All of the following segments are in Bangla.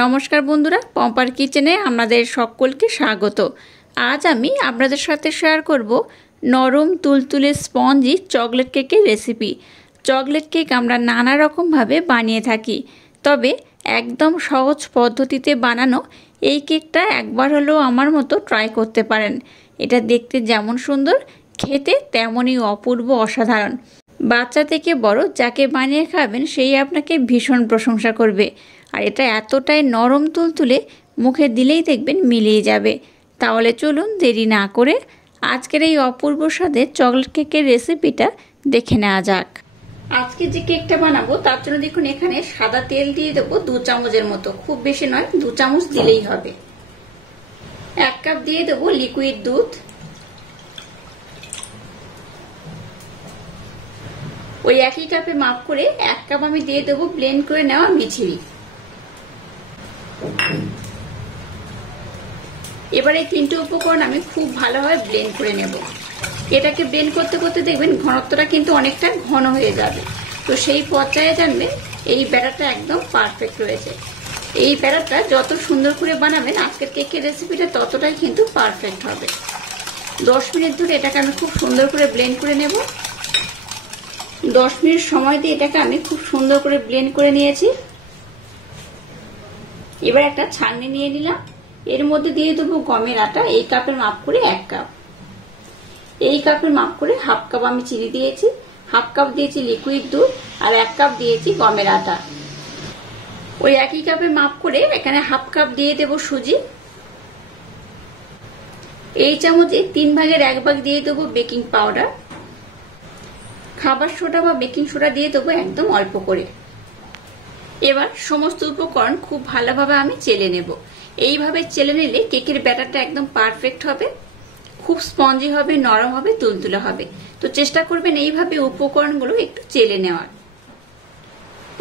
নমস্কার বন্ধুরা, পম্পার কিচেনে আপনাদের সকলকে স্বাগত। আজ আমি আপনাদের সাথে শেয়ার করব নরম তুলতুলে স্পঞ্জি চকলেট কেকের রেসিপি। চকলেট কেক আমরা নানা রকমভাবে বানিয়ে থাকি, তবে একদম সহজ পদ্ধতিতে বানানো এই কেকটা একবার হলেও আমার মতো ট্রাই করতে পারেন। এটা দেখতে যেমন সুন্দর, খেতে তেমনই অপূর্ব অসাধারণ। বাচ্চা থেকে বড় যাকে বানিয়ে খাবেন সেই আপনাকে ভীষণ প্রশংসা করবে। আর এটা এতটাই নরম তুলতুলে, মুখে দিলেই দেখবেন মিলিয়ে যাবে। তাহলে চলুন দেরি না করে আজকের এই অপূর্ব স্বাদের চকলেট কেকের রেসিপিটা দেখে নেওয়া যাক। আজকে যে কেকটা বানাবো তার জন্য দেখুন এখানে সাদা তেল দিয়ে দেবো 2 চামচের মতো, খুব বেশি নয়, 2 চামচ দিলেই হবে। 1 কাপ দিয়ে দেবো লিকুইড দুধ। ওই একই কাপে মাপ করে 1 কাপ আমি দিয়ে দেবো ব্লেন্ড করে নেওয়া মিছরি। এবারে 3টে উপকরণ আমি খুব ভালোভাবে ব্লেন্ড করে নেব। এটাকে ব্লেন্ড করতে করতে দেখবেন ঘনত্বটা কিন্তু অনেকটা ঘন হয়ে যাবে। তো সেই পর্যায়ে জানবেন এই ব্যাটারটা একদম পারফেক্ট রয়েছে। এই ব্যাটারটা যত সুন্দর করে বানাবেন আজকের কেকের রেসিপিটা ততটাই কিন্তু পারফেক্ট হবে। 10 মিনিট ধরে এটাকে আমি খুব সুন্দর করে ব্লেন্ড করে নেব। 10 মিনিট সময় দিয়ে এটাকে আমি খুব সুন্দর করে ব্লেন্ড করে নিয়েছি। এবার একটা ছাঁকনি নিয়ে নিলাম, এর মধ্যে দিয়ে দেবো গমের আটা। এই কাপের মাপ করে 1 কাপ, এই কাপের মাপ করে 1/2 কাপ আমি চিনি দিয়েছি, 1/2 কাপ দিয়েছি লিকুইড দুধ, আর 1 কাপ দিয়েছি গমের আটা। ওই একই কাপের মাপ করে এখানে 1/2 কাপ দিয়ে দেবো সুজি। এই চামচে 3 ভাগের 1 ভাগ দিয়ে দেবো বেকিং পাউডার। খাবার সোডা বা বেকিং সোডা দিয়ে দেবো একদম অল্প করে। এবার সমস্ত উপকরণ খুব ভালোভাবে আমি চেলে নেব। এইভাবে চেলে নিলে কেকের ব্যাটারটা একদম পারফেক্ট হবে, খুব স্পঞ্জি হবে, নরম হবে, তুলতুলে হবে। তো চেষ্টা করবেন এইভাবে উপকরণগুলো একটু চেলে নেওয়ার।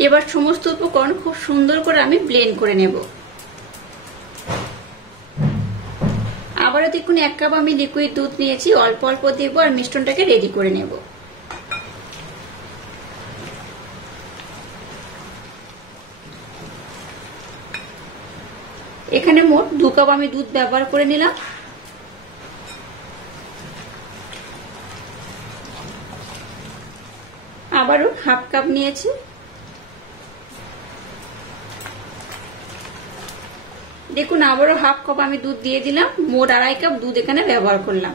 এবার সমস্ত উপকরণ খুব সুন্দর করে আমি ব্লেন্ড করে নেব। আবারও দেখুন 1 কাপ আমি লিকুইড দুধ নিয়েছি, অল্প অল্প দেবো আর মিশ্রণটাকে রেডি করে নেব। এখানে মোট 2 কাপ আমি দুধ ব্যবহার করে নিলাম। আবারও 1/2 কাপ নিয়েছি। দেখুন আবারও 1/2 কাপ আমি দুধ দিয়ে দিলাম, মোট 2.5 কাপ দুধ এখানে ব্যবহার করলাম।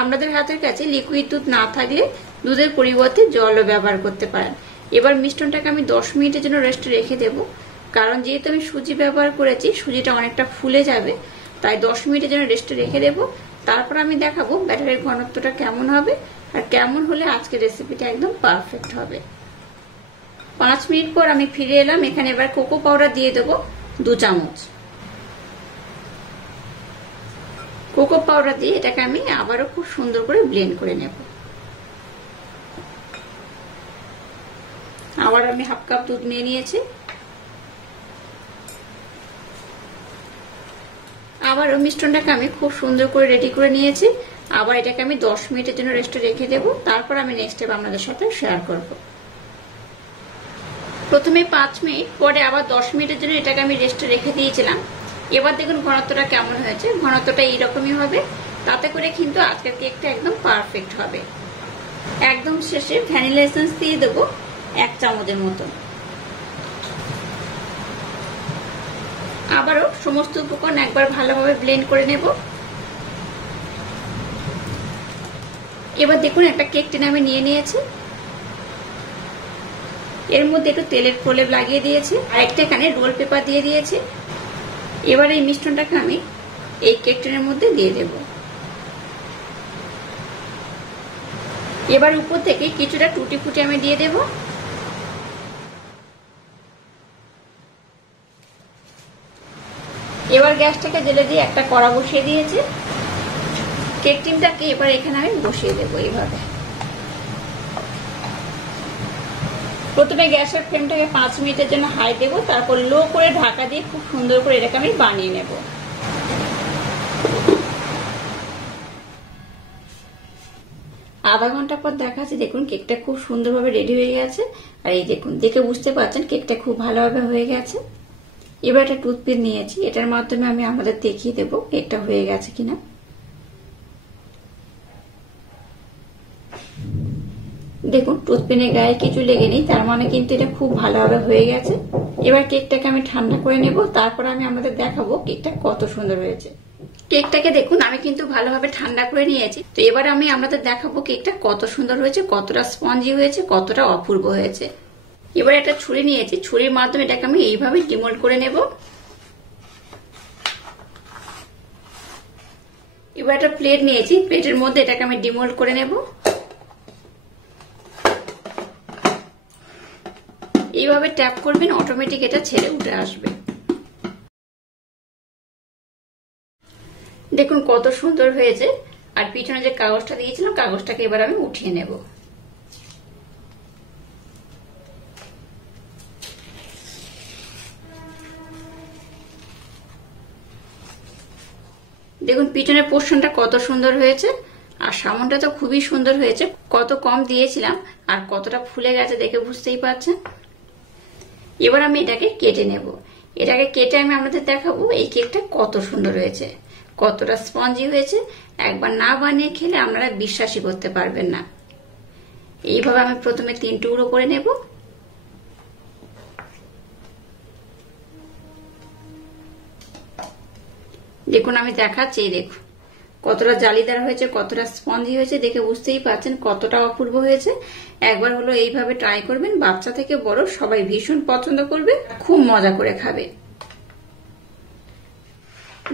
আপনাদের হাতের কাছে লিকুইড দুধ না থাকলে দুধের পরিবর্তে জলও ব্যবহার করতে পারেন। এবার মিশ্রণটাকে আমি 10 মিনিটের জন্য রেস্টে রেখে দেবো, কারণ যেহেতু আমি সুজি ব্যবহার করেছি সুজিটা অনেকটা ফুলে যাবে, তাই 10 মিনিটের জন্য রেস্টে রেখে দেবো। তারপর আমি দেখাবো ব্যাটারের ঘনত্বটা কেমন হবে আর কেমন হলে আজকের রেসিপিটা একদম পারফেক্ট হবে। 5 মিনিট পর আমি ফিরে এলাম। এখানে এবার কোকো পাউডার দিয়ে দেবো 2 চামচ। কোকো পাউডার দিয়ে এটাকে আমি আবারও খুব সুন্দর করে ব্লেন্ড করে নেব। আবার আমি 1/2 কাপ দুধ নিয়ে নিয়েছি। আবারও মিশ্রণটাকে আমি খুব সুন্দর করে রেডি করে নিয়েছি। আবার এটাকে আমি 10 মিনিটের জন্য রেস্টে রেখে দেবো। তারপর আমি নেক্সট স্টেপ আপনাদের সাথে শেয়ার করব। প্রথমে 5 মিনিট, পরে আবার 10 মিনিটের জন্য এটাকে আমি রেস্টে রেখে দিয়েছিলাম। এবার দেখুন ঘনত্বটা কেমন হয়েছে। ঘনত্বটা এইরকমই হবে, তাতে করে কিন্তু আজকের কেকটা একদম পারফেক্ট হবে। একদম শেষে ভ্যানিলা এসেন্স দিয়ে দেবো 1 চামচের মতো। আবারও সমস্ত উপকরণ একবার ভালোভাবে ব্লেন্ড করে নেব। এবার দেখুন একটা কেক টিন আমি নিয়ে নিয়েছি, এর মধ্যে একটু তেলের প্রলেপ লাগিয়ে দিয়েছি, আর একটা এখানে রোল পেপার দিয়ে দিয়েছি। এবার এই মিশ্রণটাকে আমি এই কেক টিনের মধ্যে দিয়ে দেব। এবার উপর থেকে কিছুটা টুটি ফুটি আমি দিয়ে দেব। এবার গ্যাসটাকে জ্বেলে দিয়ে একটা কড়া বসিয়ে দিয়েছি। কেক টিনটাকে এবার এখানে আমি বসিয়ে দেবো এইভাবে। প্রথমে গ্যাসের ফ্লেমটাকে 5 মিনিটের জন্য হাই দেবো, তারপর লো করে ঢাকা দিয়ে খুব সুন্দর করে এটাকে আমি বানিয়ে নেব। আধা ঘন্টা পর দেখাচ্ছি, দেখুন কেকটা খুব সুন্দরভাবে রেডি হয়ে গেছে। আর এই দেখুন, দেখে বুঝতে পারছেন কেকটা খুব ভালোভাবে হয়ে গেছে। এবার একটা টুথপিক নিয়েছি, এটার মাধ্যমে আমি আপনাদের দেখিয়ে দেবো কেকটা হয়ে গেছে কিনা। দেখুন টুথপিনের গায়ে কিছু লেগে নেই, তার মানে কিন্তু এটা খুব ভালোভাবে হয়ে গেছে। এবার কেকটাকে আমি ঠান্ডা করে নেব, তারপর আমি আপনাদের দেখাবো কেকটা কত সুন্দর হয়েছে। কেকটাকে দেখুন আমি কিন্তু ভালোভাবে ঠান্ডা করে নিয়েছি। তো এবার আমি আপনাদের দেখাবো কেকটা কত সুন্দর হয়েছে, কতটা স্পঞ্জি হয়েছে, কতটা অপূর্ব হয়েছে। এবার একটা ছুরি নিয়েছি, ছুরির মাধ্যমে এটাকে আমি এইভাবে ডিমোল্ড করে নেব। এবার একটা প্লেট নিয়েছি, প্লেটের মধ্যে এটাকে আমি ডিমোল্ড করে নেব। এইভাবে ট্যাপ করবেন, অটোমেটিক এটা ছেড়ে উঠে আসবে। দেখুন কত সুন্দর হয়েছে। আর পিছনে যে কাগজটা দিয়েছিলাম, কাগজটাকে এবার আমি উঠিয়ে নেব। দেখুন পিছনের পোর্শনটা কত সুন্দর হয়েছে, আর সামনটা তো খুবই সুন্দর হয়েছে। কত কম দিয়েছিলাম আর কতটা ফুলে গেছে দেখে বুঝতেই পারছেন। এবার আমি এটাকে কেটে নেব। এটাকে কেটে আমি আপনাদের দেখাবো এই কেকটা কত সুন্দর হয়েছে, কতটা স্পঞ্জি হয়েছে। একবার না বানিয়ে খেলে আপনারা বিশ্বাসই করতে পারবেন না। এইভাবে আমি প্রথমে 3 টুকরো করে নেব। দেখুন আমি দেখাচ্ছি, দেখুন কতটা জালিদার হয়েছে, কতটা স্পঞ্জি হয়েছে, দেখে বুঝতেই পারছেন কতটা অপূর্ব হয়েছে। একবার হলো এইভাবে ট্রাই করবেন, বাচ্চা থেকে বড় সবাই ভীষণ পছন্দ করবে, খুব মজা করে খাবে।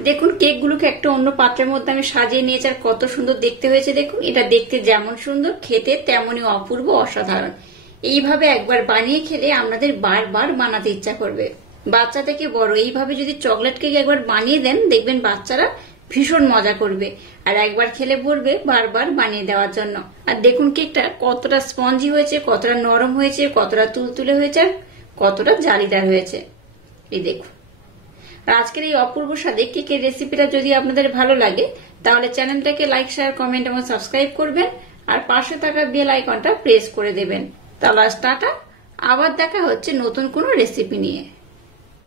দেখুন কেকগুলোকে একটা অন্য পাত্রের মধ্যে আমি সাজিয়ে নিয়েছি, আর কত সুন্দর দেখতে হয়েছে। দেখুন এটা দেখতে যেমন সুন্দর, খেতে তেমনই অপূর্ব, অসাধারণ। এইভাবে একবার বানিয়ে খেলে আপনাদের বারবার বানাতে ইচ্ছা করবে। বাচ্চা থেকে বড় এইভাবে যদি চকলেট কেক একবার বানিয়ে দেন, দেখবেন বাচ্চারা ভীষণ মজা করবে, আর একবার খেলে বলবে বারবার বানিয়ে দেওয়ার জন্য। আর দেখুন কেকটা কতটা স্পঞ্জি হয়েছে, কতটা নরম হয়েছে, কতটা তুলতুলে হয়েছে, আর কতটা জালিদার হয়েছে। এই দেখুন। আর আজকের এই অপূর্ব স্বাদে কেকের রেসিপিটা যদি আপনাদের ভালো লাগে, তাহলে চ্যানেলটাকে লাইক, শেয়ার, কমেন্ট এবং সাবস্ক্রাইব করবেন, আর পাশে থাকা বেল আইকনটা প্রেস করে দেবেন। তাহলে টাটা, আবার দেখা হচ্ছে নতুন কোনো রেসিপি নিয়ে।